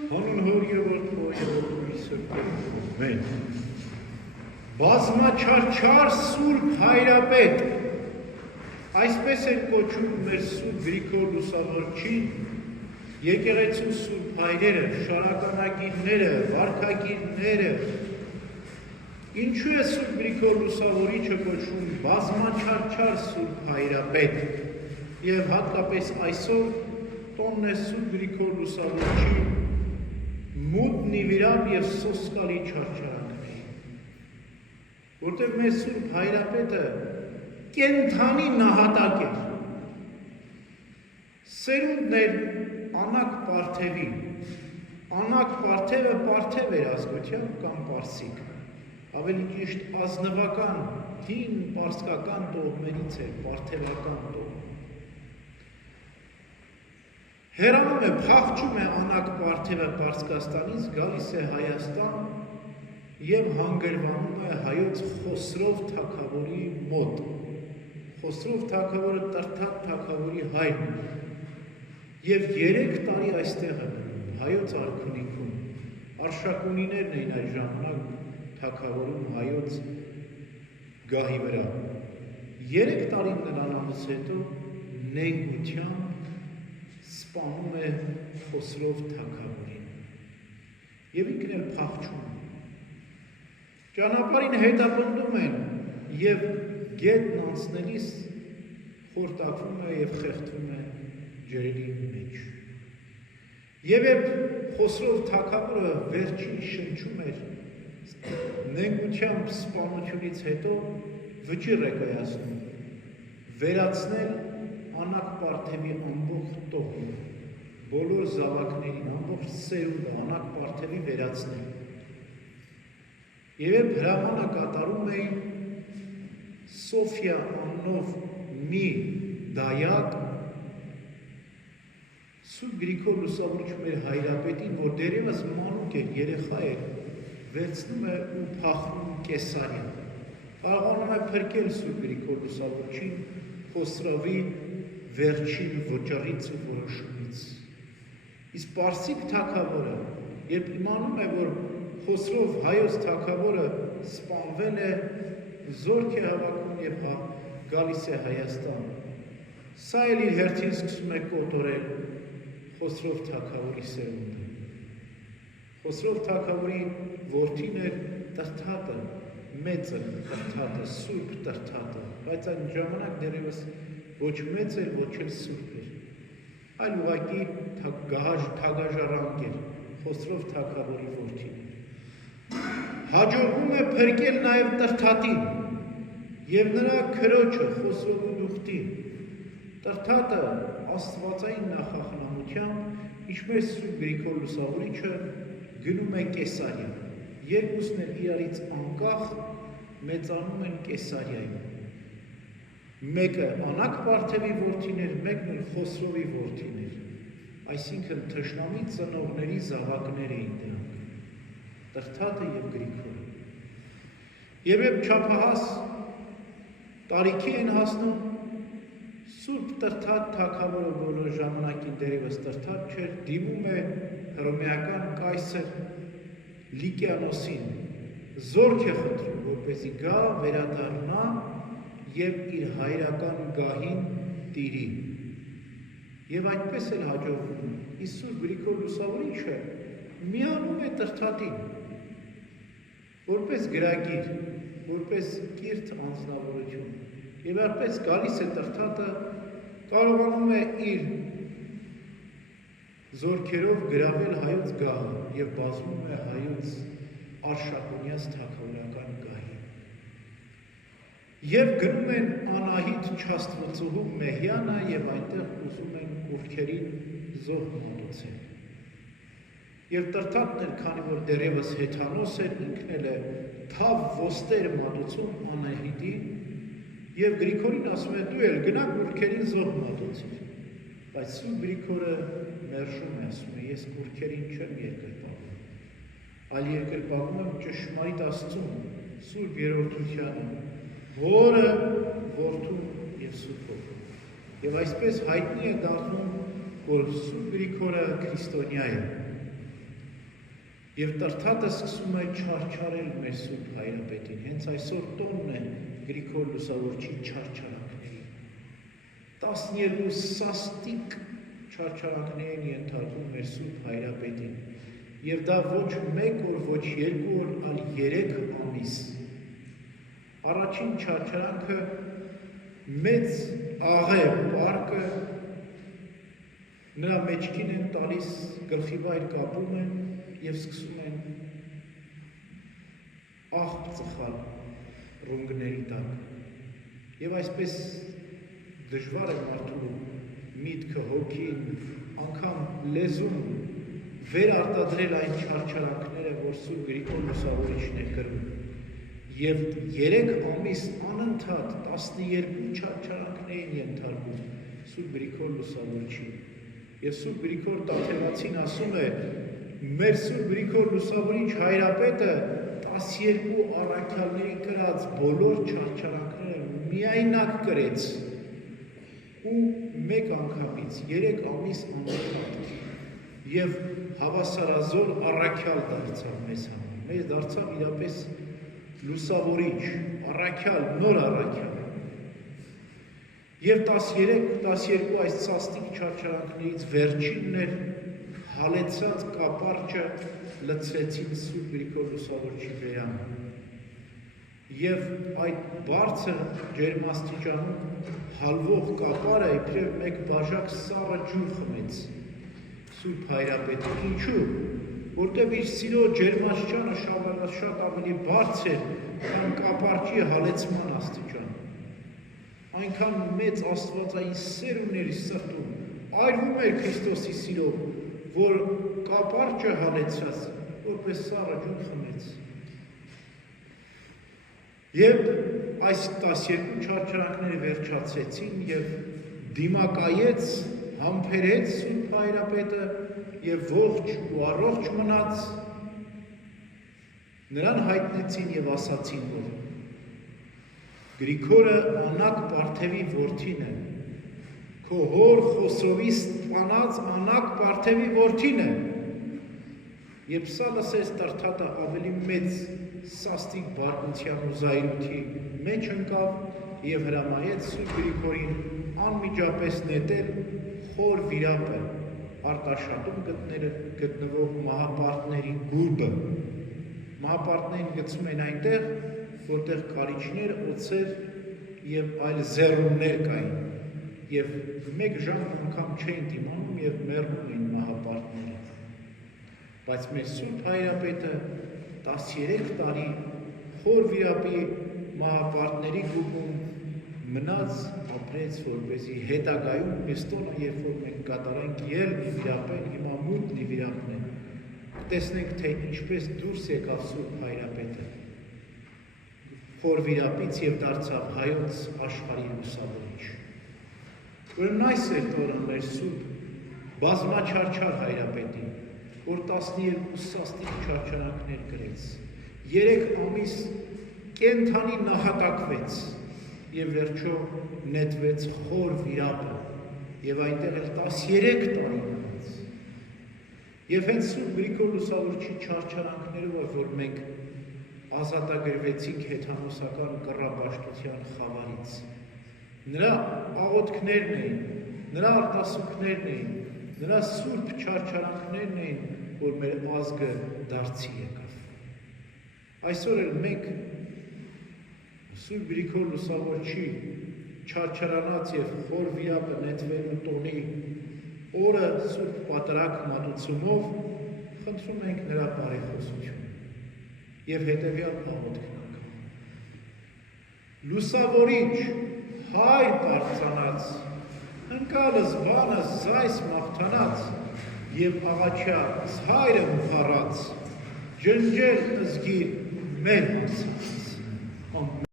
Հանուն հոր և որդու և սրբեն։ Բազմաչարչար Սուրբ Հայրապետ, այսպես են կոչում մեր Սուրբ Գրիգոր Լուսավորչին, եկեղեցու Սուրբ Հայրերը, շարականագիրները, վարքագիրները։ Ինչու է Սուրբ Գրիգոր Լուսավորիչը կոչում բազմաչարչար Սուրբ Հայրապետ, և հատկապես այսօր տոնն է Սուրբ Գրիգոր Լուսավորչի մութն իվիրապ և սոսկալի չարչարանքների, որտև մեր Սուրբ Հայրապետը կենթանի նահատակ էր, սերունդն էր Անակ Պարթևի, Անակ Պարթևը Պարթև էր ազգությամբ կամ պարսիկ, ավելի ճիշտ ազնվական, հին պարսկական տոհմերից էր, պարթևական տոհմ։ Հեռանում է, փախչում է Անակ Պարթևը Պարսկաստանից, գալիս է Հայաստան և հանգրվանում է հայոց Խոսրով թագավորի մոտ։ Խոսրով թագավորը Տրթատ թագավորի հայրն է և 3 տարի այստեղ է հայոց արքունիքում։ Արշակունիներն էին այդ ժամանակ թագավորում հայոց գահի վրա։ 3 տարի նրանից հետո նենգությամբ սպանում է Խոսրով թագավորին և ինքն էլ փախչում է։ Ճանապարհին հետապնդում են և գետն անցնելիս խորտակվում է և խեղդվում է ջրերի մեջ։ Եվ երբ Խոսրով թագավորը վերջին շնչում էր, նենգությամբ սպանությունից հետո վճիռ է կայացնում վերացնել Անակ Պարթևի ամբողջ տոհմը, բոլոր զավակներին, ամբողջ սերունդը Անակ Պարթևի վերացնել։ Եվ երբ հրամանը կատարում էին Սոֆիա անունով մի դայակ, Սուրբ Գրիգոր Լուսավորիչ մեր Հայրապետին, որ դեռևս մանուկ էր, երեխա էր, վերցնում է ու փախնում Կեսարիա։ Կարողանում է փրկել Սուրբ Գրիգոր Լուսավորիչին Խոսրովի վերջին վճռից ու որոշումից։ Իսկ պարսիկ թագավորը, երբ իմանում է, որ Խոսրով հայոց թագավորը սպանվել է, զորք է հավաքում և գալիս է Հայաստան, սա էլ իր հերթին սկսում է կոտորել Խոսրով թագավորի սերունդը։ Խոսրով թագավորի որդին էր Տրթատը, մեծը Տրթատը, Սուրբ Տրթատը, բայց այն ժամանակ դեռևս ոչ մեծ էր, ոչ էլ սուրբ էր, այլ ուղղակի թագաժառանգ էր, Խոսրով թագավորի որդին էր։ Հաջողվում է փրկել նաև Տրթատին և նրա քրոջը Խոսրովի դուխտին։ Տրթատը աստվածային նախախնամությամբ, ինչպես Սուրբ Գրիգոր Լուսավորիչը, գնում է Կեսարիա։ Երկուսն էլ իրարից անկախ մեծանում են Կեսարիայում։ Մեկը Անակ Պարթևի որդին էր, մեկն էլ Խոսրովի որդին էր, այսինքն թշնամի ծնողների զավակներ էին դրանք, Տրթատը և Գրիգորը։ Եվ երբ չափահաս տարիքի են հասնում, Սուրբ Տրթատ թագավորը, որը ժամանակին դեռևս Տրթատ չէր, դիմում է հռոմեական կայսր Լիկիանոսին, զորք է խնդրում, որպեսզի գա, վերադառնա և իր հայրական գահին տիրի։ Եվ այդպես էլ հաջողվում։ Իսկ Սուրբ Գրիգոր Լուսավորիչը միանում է Տրթատին, որպես գրագիր, որպես կիրթ անձնավորություն։ Եվ այդպես գալիս է Տրթատը, կարողանում է իր զորքերով գրավել հայոց գահը և բազում է հայոց արշակունյաց թագավորական գահին։ Եվ գնում են Անահիտ Չաստվածուհու Մեհյանը և այնտեղ ուզում են ուրքերին զոհ մատուցել։ Եվ Տրթատն էլ, քանի որ դեռևս հեթանոս էր, ինքն էլ է թավ ոստեր մատուցում Անահիտին և Գրիգորին ասում է, դու էլ գնա ուրքերին զոհ մատուցիր։ Բայց Սուրբ Գրիգորը մերժում է, ասում է, ես ուրքերին չեմ երկրպագում, այլ երկրպագում եմ ճշմարիտ Աստծուն, Սուրբ Երրորդությանը, Հորը, Որդուն և Սուրբ Հոգուն։ Եվ այսպես հայտնի է դառնում, որ Սուրբ Գրիգորը քրիստոնյա է, Եվ Տրթատը սկսում է չարչարել մեր Սուրբ Հայրապետին, հենց այսօր տոնն է Գրիգոր Լուսավորչի չարչարանքների։ 12 սաստիկ չարչարանքներ են ենթարկում մեր Սուրբ Հայրապետին, եւ դա ոչ մեկ օր, ոչ երկու օր, այլ 3 ամիս։ Առաջին չարչարանքը մեծ աղե պարկը նրա մեջքին են տալիս, գլխի վայր կապում են եւ սկսում են աղբ ծխալ ռունգների տակ։ Եվ այսպես դժվար է մարդու միտքը, հոգին, անգամ լեզուն վեր արտադրել այն չարչարանքները, որ Սուրբ Գրիգոր Լուսավորիչն է կրում։ Եվ 3 ամիս անընդհատ 12 չարչարանքներ են ենթարկում Սուրբ Գրիգոր Լուսավորիչին։ Եվ Սուրբ Գրիգոր Տաթևացին ասում է, մեր Սուրբ Գրիգոր Լուսավորիչ Հայրապետը 12 առաքյալների կրած բոլոր չարչարանքները միայնակ կրեց ու մեկ անգամից 3 ամիս անընդհատ եւ հավասարազոր առաքյալ դարձավ մեզ համար։ Մեզ դարձավ իրապես լուսավորիչ, առաքյալ, նոր առաքյալ։ Եվ 13-12 այս սաստիկ չարչարանքներից վերջինն էր հալեցած կապարճը լցրեցին Սուրբ Գրիգոր Լուսավորչի վերանը։ Եվ այդ բարձր ջերմաստիճանում հալվող կապարը իբրև մեկ բաժակ սառը ջուր խմեց Սուրբ Հայրապետը։ Ինչու՞։ Որտև իր սիրո ջերմաստիճանը շատ ավելի բարձր քան կապարճի հալեցման աստիճանը։ Այնքան մեծ աստվածային սեր ուներ իր սրտում, այրվում էր Քրիստոսի սիրով, որ կապարճը հալեցրած, որպես սառը ջուր խմեց։ Եվ այս 12 չարչարանքները վերջացրեցին եւ դիմակայեց, համբերեց Սուրբ Հայրապետը եւ ողջ ու առողջ մնաց։ Նրան հայտնեցին եւ ասացին, որ Գրիգորը Անակ Պարթևի որդին է, քո հոր Խոսրովի սպանած Անակ Պարթևի որդին է։ Երբ սա լսեց Տրթատը ավելի մեծ սաստիկ բարկության ու զայրույթի մեջ ընկավ եւ հրամայեց Սուրբ Գրիգորին անմիջապես նետել խոր վիրապը Արտաշատում գտնվող մահապարտների գուրբը։ Մահապարտներին գցում են այնտեղ, որտեղ կարիճներ, օձեր եւ այլ զեռումներ կային, եւ 1 ժամ անգամ չէին դիմանում եւ մեռնում էին մահապարտները։ Բայց մեր Սուրբ Հայրապետը 13 տարի խոր վիրապի մահապարտների գուրբում մնաց, ապրեց, որպեսզի հետագայում այս տոնը, երբ որ մենք կատարենք ելնի վիրապեն, հիմա մութնի վիրապն է, տեսնենք, թե ինչպես դուրս եկավ Սուրբ Հայրապետը խոր վիրապից եւ դարձավ հայոց աշխարհի լուսավորիչ։ Ուրեմն այս էր տոնը մեր Սուրբ բազմաչարչար Հայրապետին, որ 12 սաստիկ չարչարանքներ կրեց, 3 ամիս կենթանի նահատակվեց եւ վերջո նետվեց խոր վիրապը եւ այնտեղ էլ 13 տարի մնաց։ Եվ հենց Սուրբ Գրիգոր Լուսավորչի չարչարանքներով որ մենք ազատագրվեցինք հեթանոսական կռապաշտության խավարից։ Նրա աղոթքներն էին, նրա արտասուքներն էին, նրա սուրբ չարչարանքներն էին, որ մեր ազգը դարձի եկավ։ Այսօր էլ մենք Սուրբ Գրիգոր Լուսավորչի չարչարանած եւ խոր վիրապը նետվելու տոնի օրը Սուրբ Պատարագ մատուցումով խնդրում ենք նրա բարեխոսություն եւ հետեւյալ աղոթքն անգամ։ Լուսավորիչ, հայր բարձրանած, ընկալս բանս զայս մաղթանած եւ աղաչյա հայրը մխառած, ջնջել զգիր մեր հասած։